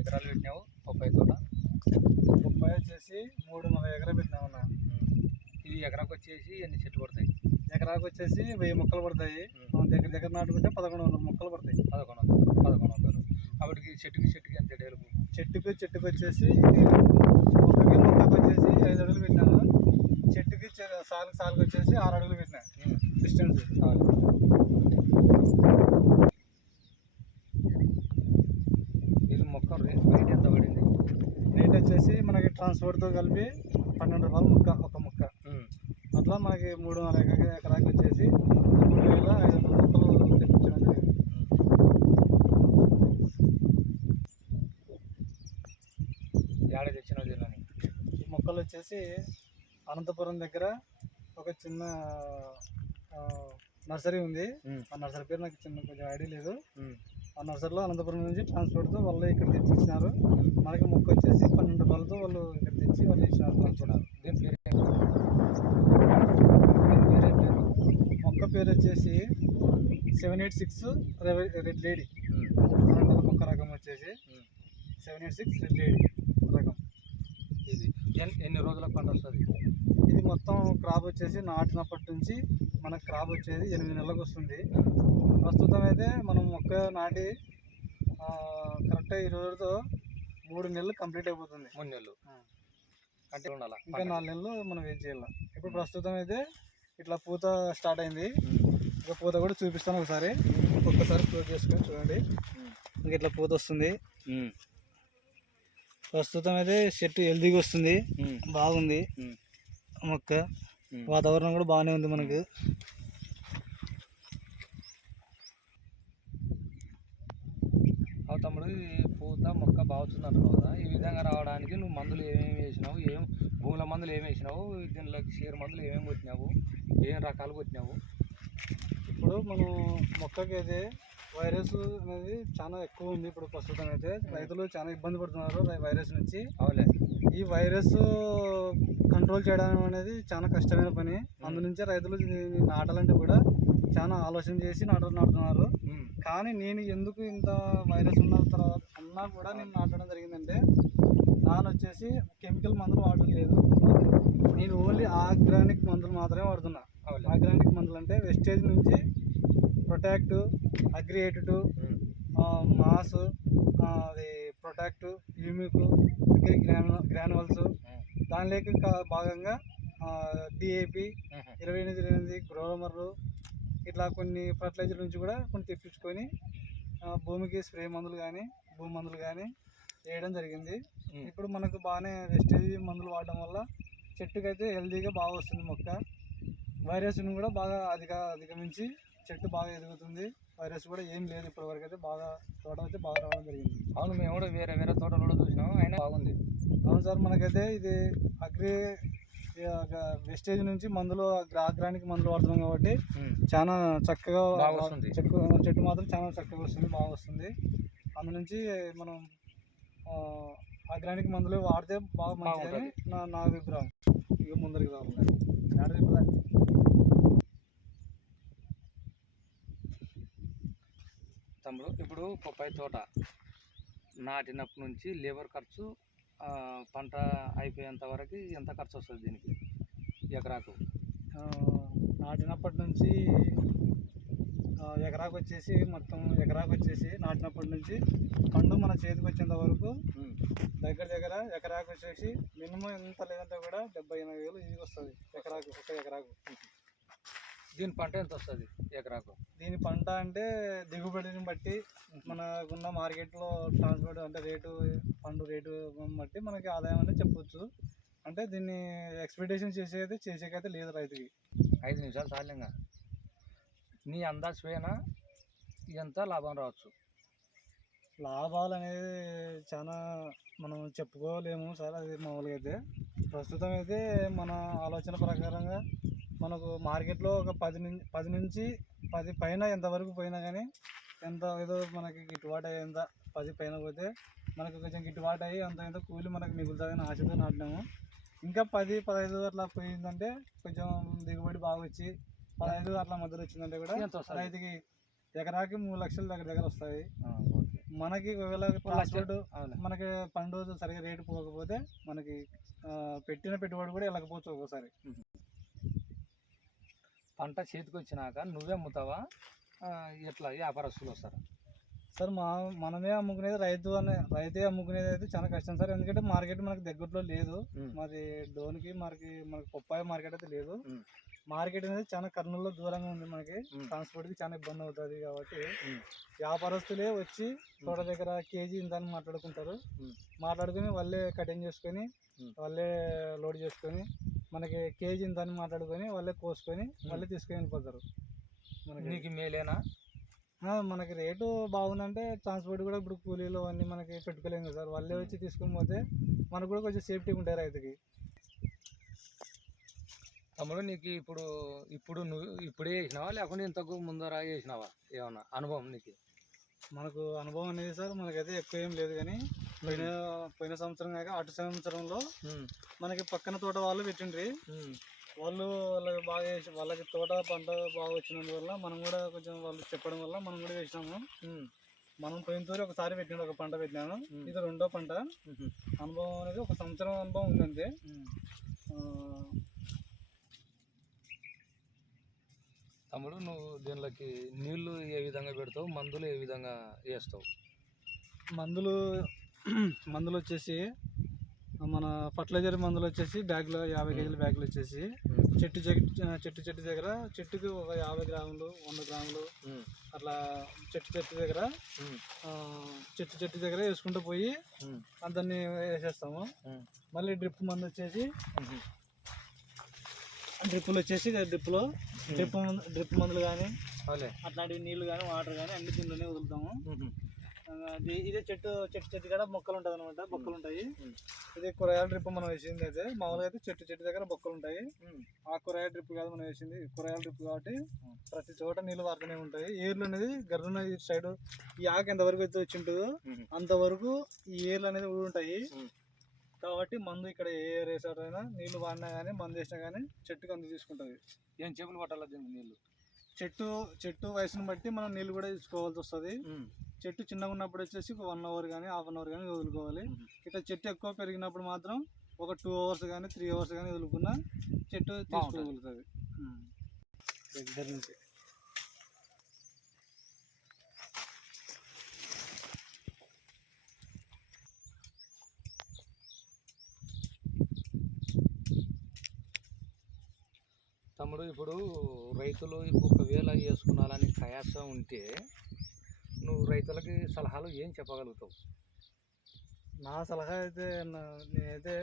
ఎకరాలు పెట్టినావు బొప్పాయి తోట? బొప్పాయి వచ్చేసి 3.5 ఎకరా పెట్టినామన్నా. ఇది ఎకరాకు వచ్చేసి ఎన్ని చెట్లు పడతాయి? ఎకరాకు వచ్చేసి 1000 మొక్కలు పడతాయి. దగ్గర దగ్గర నాటుకుంటే 1100 మొక్కలు పడతాయి. 1100 కాబట్టి చెట్టుకి ఎంత డేలుపు? చెట్టుకు వచ్చేసి మొక్కకు వచ్చేసి 5 అడుగులు పెట్టినాను. చెట్టుకి సాలుకు వచ్చేసి 6 అడుగులు పెట్టినా డిస్టెన్స్. ఇది మొక్క రేట్ ఎంత పడింది? రేట్ వచ్చేసి మనకి ట్రాన్స్పోర్ట్తో కలిపి 12 రూపాయలు ఒక మొక్క. అట్లా మనకి 3.5 ఎకరాకి వచ్చేసి 3500 మొక్కలు తెప్పించడం జరిగింది. ఏడాది తెచ్చిన దీనిలోని మొక్కలు వచ్చేసి అనంతపురం దగ్గర ఒక చిన్న నర్సరీ ఉంది. ఆ నర్సరీ పేరు నాకు కొంచెం ఐడియా లేదు. ఆ నర్సరీలో అనంతపురం నుంచి ట్రాన్స్పోర్ట్తో వాళ్ళు ఇక్కడ తెచ్చిచ్చినారు. మనకి మొక్క వచ్చేసి 12 రూపాయలతో వాళ్ళు ఇక్కడ తెచ్చి వాళ్ళు ఇచ్చినారు. దీని పేరు మొక్క పేరు వచ్చేసి 786 రెడ్ లేడీ. మొక్క రకం వచ్చేసి 786 రెడ్ లేడీ రకం. ఇది ఎన్ని రోజులకు పంట వస్తుంది? ఇది మొత్తం క్రాప్ వచ్చేసి నాటినప్పటి నుంచి మనకు క్రాప్ వచ్చేది 8 నెలలకు వస్తుంది. ప్రస్తుతం అయితే మనం మొక్క నాటి కరెక్ట్గా ఈ రోజుతో 3 నెలలు కంప్లీట్ అయిపోతుంది. 3 నెలలు అంటే ఉండాలి. ఇంకా 4 నెలలు మనం వెయిట్ చేయాలి. ఇప్పుడు ప్రస్తుతం అయితే ఇట్లా పూత స్టార్ట్ అయింది. ఇంకా పూత కూడా చూపిస్తాను ఒకసారి. ఒక్కసారి క్లోజ్ చేసుకొని చూడండి. ఇంకా ఇట్లా పూత వస్తుంది. ప్రస్తుతం అయితే చెట్టు హెల్దీగా వస్తుంది, బాగుంది మొక్క. వాతావరణం కూడా బాగానే ఉంది మనకు. తమ్ముడు, ఈ పూత మొక్క బాగుంటుంది అంటున్నావు కదా, ఈ విధంగా రావడానికి నువ్వు మందులు ఏమేమి వేసినావు? భూముల మందులు ఏమి వేసినావు? దీనిలోకి షేర్ మందులు ఏమేమి కొట్టినావు? ఏం రకాలు కొట్టినావు? ఇప్పుడు మనం మొక్కకి అయితే వైరస్ అనేది చాలా ఎక్కువ ఉంది. ఇప్పుడు ప్రస్తుతం అయితే రైతులు చాలా ఇబ్బంది పడుతున్నారు వైరస్ నుంచి. అవులే, ఈ వైరస్ కంట్రోల్ చేయడం అనేది చాలా కష్టమైన పని. అందునుంచే రైతులు నాటాలంటే కూడా చాలా ఆలోచన చేసి నాటుతున్నారు. కానీ నేను ఎందుకు ఇంత వైరస్ ఉన్న తర్వాత అన్నా కూడా నేను నాటడం జరిగిందంటే, వచ్చేసి కెమికల్ మందులు వాడడం లేదు. నేను ఓన్లీ ఆర్గానిక్ మందులు మాత్రమే వాడుతున్నా. ఆర్గానిక్ మందులు అంటే వెస్టేజ్ నుంచి ప్రొటాక్ట్, అగ్రి 82, మాస్, అది ప్రొటాక్ట్, యూమిక్, అగ్రి గ్రానువల్స్, దానిలోకి భాగంగా DAP 28 గ్రోమర్లు, ఇట్లా కొన్ని ఫర్టిలైజర్ నుంచి కూడా కొన్ని తెప్పించుకొని భూమికి స్ప్రే మందులు కానీ భూమి మందులు కానీ వేయడం జరిగింది. ఇప్పుడు మనకు బాగానే వెస్టేజ్ మందులు వాడడం వల్ల చెట్టుకైతే హెల్దీగా బాగా వస్తుంది మొక్క. వైరస్ని కూడా బాగా అధిగమించి చెట్టు బాగా ఎదుగుతుంది. వైరస్ కూడా ఏం లేదు ఇప్పటివరకు అయితే. బాగా తోట అయితే బాగా రావడం జరిగింది. అవును, మేము కూడా వేరే తోటలు కూడా చూసినాం, అయినా బాగుంది. అవును సార్, మనకైతే ఇది అగ్రి వెస్టేజ్ నుంచి మందులు ఆర్గానిక్ మందులు వాడుతున్నాం కాబట్టి చాలా చక్కగా చెట్టు మాత్రం చాలా చక్కగా వస్తుంది, బాగా వస్తుంది. అందు నుంచి మనం ఆర్గానిక్ మందులు వాడితే బాగా మంచిదని నా అభిప్రాయం. ఇక ముందరికి రావాలి. తమ్ముడు, ఇప్పుడు బొప్పాయి తోట నాటినప్పటి నుంచి లేబర్ ఖర్చు, పంట అయిపోయేంత వరకు ఎంత ఖర్చు వస్తుంది దీనికి ఎకరాకు? నాటినప్పటి నుంచి ఎకరాకు వచ్చేసి నాటినప్పటి నుంచి పండు మన చేతికి వచ్చేంత వరకు దగ్గర ఎకరాకు వచ్చేసి మినిమం ఎంత లేదంటే కూడా 70,000-80,000 ఈజీగా వస్తుంది ఒక ఎకరాకు. దీని పంట ఎంత వస్తుంది ఎకరాకు? దీని పంట అంటే దిగుబడిని బట్టి మనకున్న మార్కెట్లో ట్రాన్స్పోర్ట్ అంటే పండు రేటు బట్టి మనకి ఆదాయం అనేది చెప్పవచ్చు. అంటే దీన్ని ఎక్స్పెక్టేషన్ చేసేకైతే లేదు రైతుకి. 5 నిమిషాలు చాలంగా నీ అందాజు పోయినా ఎంత లాభం రావచ్చు? లాభాలు అనేది చాలా మనం చెప్పుకోలేము సార్. అది మామూలుగా అయితే ప్రస్తుతం అయితే మన ఆలోచన ప్రకారంగా మనకు మార్కెట్లో ఒక 10 నుంచి 10 పైన ఎంతవరకు పోయినా కానీ ఏదో మనకి గిట్టుబాటు అయ్యేంత 10 పైన పోతే మనకు కొంచెం గిట్టుబాటు అయ్యి అంత కూలి మనకు మిగులుతుందని ఆశతో నాటినాము. ఇంకా 10-15 అట్లా పోయిందంటే కొంచెం దిగుబడి బాగా వచ్చి 15 అట్లా మధ్యలో వచ్చిందంటే కూడా రైతుకి ఎకరాకి 3 లక్షల దగ్గర వస్తాయి. మనకి ఒకవేళ లక్ష- ట్రాన్స్పోర్ట్ అవును. మనకి పండు సరిగా రేటు పోకపోతే మనకి పెట్టిన పెట్టుబడి కూడా వెళ్ళకపోవచ్చు ఒక్కోసారి. పంట చేతికి వచ్చినాక నువ్వే అమ్ముతావా, ఎట్లా వ్యాపారస్తులు వస్తారా? సార్ మనమే అమ్ముకునేది రైతే అమ్ముకునేది అయితే చాలా కష్టం సార్. ఎందుకంటే మార్కెట్ మనకి దగ్గరలో లేదు. మరి డోన్కి మనకి పప్పాయ మార్కెట్ అయితే లేదు. మార్కెట్ అనేది చాలా కర్నూలులో దూరంగా ఉంది. మనకి ట్రాన్స్పోర్ట్కి చాలా ఇబ్బంది అవుతుంది. కాబట్టి వ్యాపారస్తులే వచ్చి తోట దగ్గర కేజీ ఇంత మాట్లాడుకుంటారు. మాట్లాడుకుని వాళ్ళే కటింగ్ చేసుకొని వాళ్ళే లోడ్ చేసుకొని మనకి కేజీ ఇంత మాట్లాడుకొని వాళ్ళే కోసుకొని వాళ్ళే తీసుకొని వెళ్ళిపోతారు. మనకి నీకు మేలేనా? మనకి రేటు బాగుందంటే ట్రాన్స్పోర్ట్ కూడా ఇప్పుడు కూలీలు అన్నీ మనకి పెట్టుకోలేము కదా సార్. వాళ్ళే వచ్చి తీసుకొని పోతే మనకు కూడా కొంచెం సేఫ్టీగా ఉంటాయి రైతుకి. తమ్ముడు నీకు ఇప్పుడు నువ్వు ఇప్పుడే చేసినావా లేకుంటే ఇంతకు ముందర చేసినావా? ఏమన్నా అనుభవం నీకు? మనకు అనుభవం అనేది సార్ మనకైతే ఎక్కువ ఏం లేదు, కానీ పోయిన సంవత్సరం కాక అటు సంవత్సరంలో మనకి పక్కన తోట వాళ్ళు పెట్టిండ్రి. వాళ్ళకి బాగా వేసి వాళ్ళకి తోట పంట బాగా వచ్చినందువల్ల మనం కూడా కొంచెం వాళ్ళు చెప్పడం వల్ల మనం కూడా వేసినాము. మనం పోయిన తోటి ఒకసారి పెట్టినాడు, ఒక పంట పెట్టినాను. ఇది రెండో పంట. అనుభవం అనేది ఒక సంవత్సరం అనుభవం ఉందంతే. తమ్ముడు నువ్వు దీనిలోకి నీళ్లు ఏ విధంగా పెడతావు, మందులు ఏ విధంగా వేస్తావు? మందులు వచ్చేసి మన ఫర్టిలైజర్ మందులు వచ్చేసి బ్యాగ్లో 50 కేజీల బ్యాగులు వచ్చేసి చెట్టు దగ్గర చెట్టుకి ఒక 50 గ్రాములు 100 గ్రాములు అట్లా చెట్టు దగ్గర వేసుకుంటూ పోయి దాన్ని వేసేస్తాము. మళ్ళీ డ్రిప్ మందు వచ్చేసి డ్రిప్ మందులు కానీ అట్లాంటివి నీళ్లు కానీ వాటర్ కానీ అన్ని దీనిలోనే వదులుతాము. ఇదే చెట్టు కాడ మొక్కలు ఉంటుంది అనమాట. బొక్కలు ఉంటాయి. ఇది కూరగాయల డ్రిప్ మనం వేసింది. అయితే మామూలుగా అయితే చెట్టు దగ్గర బొక్కలు ఉంటాయి. ఆ కూరగాయల డ్రిప్ కాదు మనం వేసింది, కూరగాయల డ్రిప్ కాబట్టి ప్రతి చోట నీళ్ళు వాడుతూనే ఉంటాయి. ఏర్లు అనేది గర్రున ఈ సైడ్ ఈ ఆకు ఎంతవరకు అయితే వచ్చి ఉంటుందో అంతవరకు ఈ ఏర్లు అనేది ఊడి ఉంటాయి. కాబట్టి మందు ఇక్కడ ఏ ఏర్ వేసారైనా నీళ్ళు వాడినా కానీ మందు వేసినా కానీ చెట్టుకి అందు తీసుకుంటుంది. ఏం చెప్పులు పట్టాలి దీనికి నీళ్ళు? చెట్టు వయసును బట్టి మనం నీళ్ళు కూడా తీసుకోవాల్సి వస్తుంది. చెట్టు చిన్నగా ఉన్నప్పుడు వచ్చేసి 1 అవర్ కానీ హాఫ్ అన్ అవర్ కానీ వదులుకోవాలి. ఇట్లా చెట్టు ఎక్కువ పెరిగినప్పుడు మాత్రం ఒక 2 అవర్స్ కానీ 3 అవర్స్ కానీ వదులుకున్నా చెట్టు తీసుకోగలుగుతుంది దగ్గర నుంచి. తమ్ముడు ఇప్పుడు రైతులు ఒకవేళ వేసుకున్నాలని ప్రయాసం ఉంటే నువ్వు రైతులకి సలహాలు ఏం చెప్పగలుగుతావు? నా సలహా అయితే నేనైతే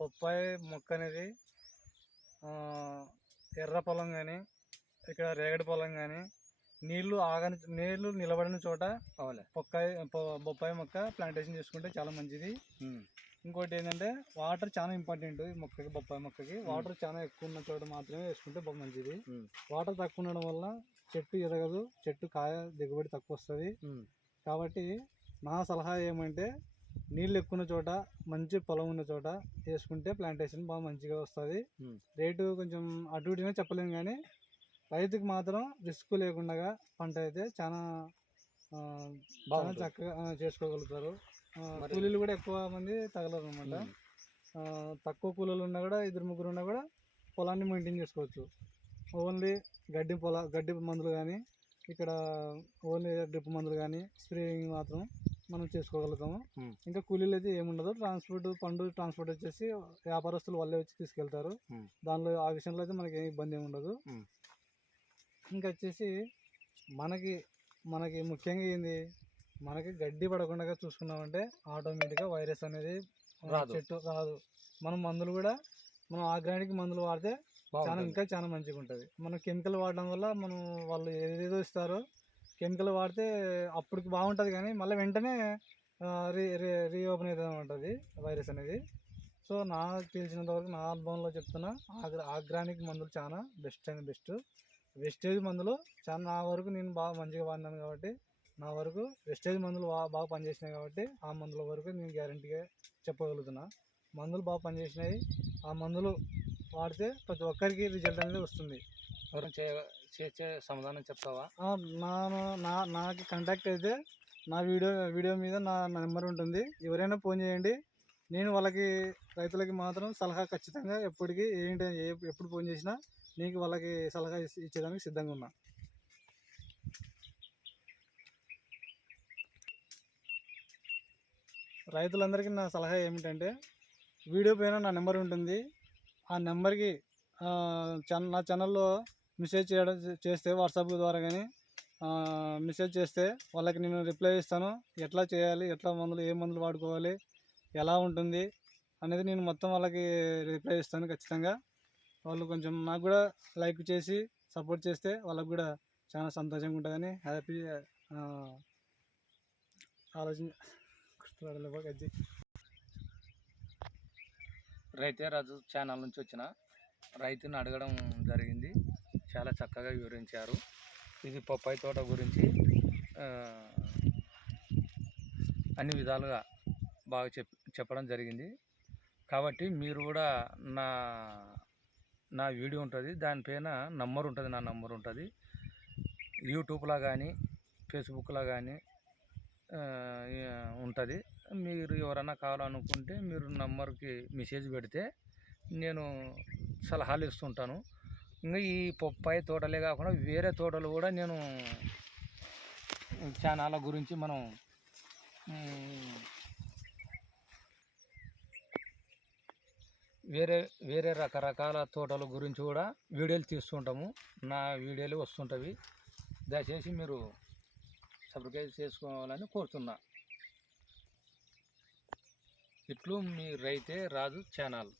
పప్పాయి మొక్క అనేది ఎర్ర పొలం కానీ ఇక్కడ రేగడి పొలం కానీ నీళ్లు నిలబడిన చోట బొప్పాయి మొక్క ప్లాంటేషన్ చేసుకుంటే చాలా మంచిది. ఇంకోటి ఏంటంటే వాటర్ చాలా ఇంపార్టెంట్. ఈ మొక్కకి బొప్పాయి మొక్కకి వాటర్ చాలా ఎక్కువ ఉన్న చోట మాత్రమే వేసుకుంటే మంచిది. వాటర్ తక్కువ ఉండడం వల్ల చెట్టు ఎదగదు, చెట్టు కాయ దిగుబడి తక్కువ వస్తుంది. కాబట్టి నా సలహా ఏమంటే నీళ్ళు ఎక్కువ ఉన్న చోట మంచి పొలం ఉన్న చోట వేసుకుంటే ప్లాంటేషన్ బాగా మంచిగా వస్తుంది. రేటు కొంచెం అటు ఇటునే చెప్పలేము, కానీ రైతుకి మాత్రం రిస్క్ లేకుండా పంట అయితే చాలా చక్కగా చేసుకోగలుగుతారు. కూలీలు కూడా ఎక్కువ మంది తగలరు అనమాట. తక్కువ కూలీలు ఉన్నా కూడా 2-3 ఉన్నా కూడా పొలాన్ని మెయింటైన్ చేసుకోవచ్చు. ఓన్లీ గడ్డి మందులు కానీ ఇక్కడ ఓన్లీ డ్రిప్ మందులు కానీ స్ప్రేయింగ్ మాత్రం మనం చేసుకోగలుగుతాము. ఇంకా కూలీలు అయితే ఏముండదు. ట్రాన్స్పోర్ట్ వచ్చేసి వ్యాపారస్తులు వాళ్ళే వచ్చి తీసుకెళ్తారు. దానిలో ఆ విషయంలో అయితే మనకి ఏం ఇబ్బంది ఏమి ఉండదు. ఇంకా వచ్చేసి మనకి ముఖ్యంగా ఏంది, మనకి గడ్డి పడకుండా చూసుకున్నామంటే ఆటోమేటిక్గా వైరస్ అనేది చెట్టు రాదు. మనం మందులు కూడా మనం ఆర్గానిక్ మందులు వాడితే చాలా మంచిగా ఉంటుంది. మనం కెమికల్ వాడడం వల్ల వాళ్ళు ఏదేదో ఇస్తారో కెమికల్ వాడితే అప్పటికి బాగుంటుంది, కానీ మళ్ళీ వెంటనే రీఓపెన్ అవుతూ ఉంటుంది వైరస్ అనేది. సో నాకు తెలిసినంత వరకు నా అనుభవంలో చెప్తున్నా, ఆర్గానిక్ మందులు చాలా బెస్ట్. వెస్టేజ్ మందులు చాలా నా వరకు నేను బాగా మంచిగా వాడినాను కాబట్టి నా వరకు వెస్టేజ్ మందులు బాగా పనిచేసినాయి కాబట్టి ఆ మందుల వరకు నేను గ్యారంటీగా చెప్పగలుగుతున్నా. మందులు బాగా పనిచేసినాయి. ఆ మందులు వాడితే ప్రతి ఒక్కరికి రిజల్ట్ అనేది వస్తుంది. చేసే సమాధానం చెప్తావా? నాకు కాంటాక్ట్ అయితే నా వీడియో మీద నా నెంబర్ ఉంటుంది. ఎవరైనా ఫోన్ చేయండి. నేను వాళ్ళకి రైతులకి మాత్రం సలహా ఖచ్చితంగా ఎప్పటికీ ఎప్పుడు ఫోన్ చేసినా నీకు వాళ్ళకి సలహా ఇచ్చేదానికి సిద్ధంగా ఉన్నా. రైతులందరికీ నా సలహా ఏమిటంటే, వీడియో పైన నా నెంబర్ ఉంటుంది. ఆ నెంబర్కి నా ఛానల్లో మెసేజ్ చేస్తే వాట్సాప్ ద్వారా కానీ మెసేజ్ చేస్తే వాళ్ళకి నేను రిప్లై ఇస్తాను. ఎట్లా చేయాలి, ఏ మందులు వాడుకోవాలి, ఎలా ఉంటుంది అనేది నేను మొత్తం వాళ్ళకి రిప్లై ఇస్తాను ఖచ్చితంగా. వాళ్ళు కొంచెం నాకు కూడా లైక్ చేసి సపోర్ట్ చేస్తే వాళ్ళకు కూడా చాలా సంతోషంగా ఉంటుందని హ్యాపీ ఆలోచన. రైతే రాజు ఛానల్ నుంచి వచ్చిన రైతుని అడగడం జరిగింది. చాలా చక్కగా వివరించారు. ఇది పప్పాయి తోట గురించి అన్ని విధాలుగా బాగా చెప్పడం జరిగింది. కాబట్టి మీరు కూడా నా వీడియో ఉంటుంది, దానిపైన నంబర్ ఉంటుంది, నా నంబర్ ఉంటుంది. యూట్యూబ్లో కానీ ఫేస్బుక్లో కానీ ఉంటుంది. మీరు ఎవరైనా కావాలనుకుంటే మీరు నంబర్కి మెసేజ్ పెడితే నేను సలహాలు ఇస్తుంటాను. ఇంకా ఈ పప్పాయి తోటలే కాకుండా వేరే తోటలు కూడా నేను ఛానళ్ళ గురించి మనం వేరే రకరకాల తోటల గురించి కూడా వీడియోలు తీస్తుంటాము. నా వీడియోలు వస్తుంటవి. దయచేసి మీరు సబ్స్క్రైబ్ చేసుకోవాలని కోరుతున్నా. ఇట్లు మీ రైతే రాజు ఛానల్.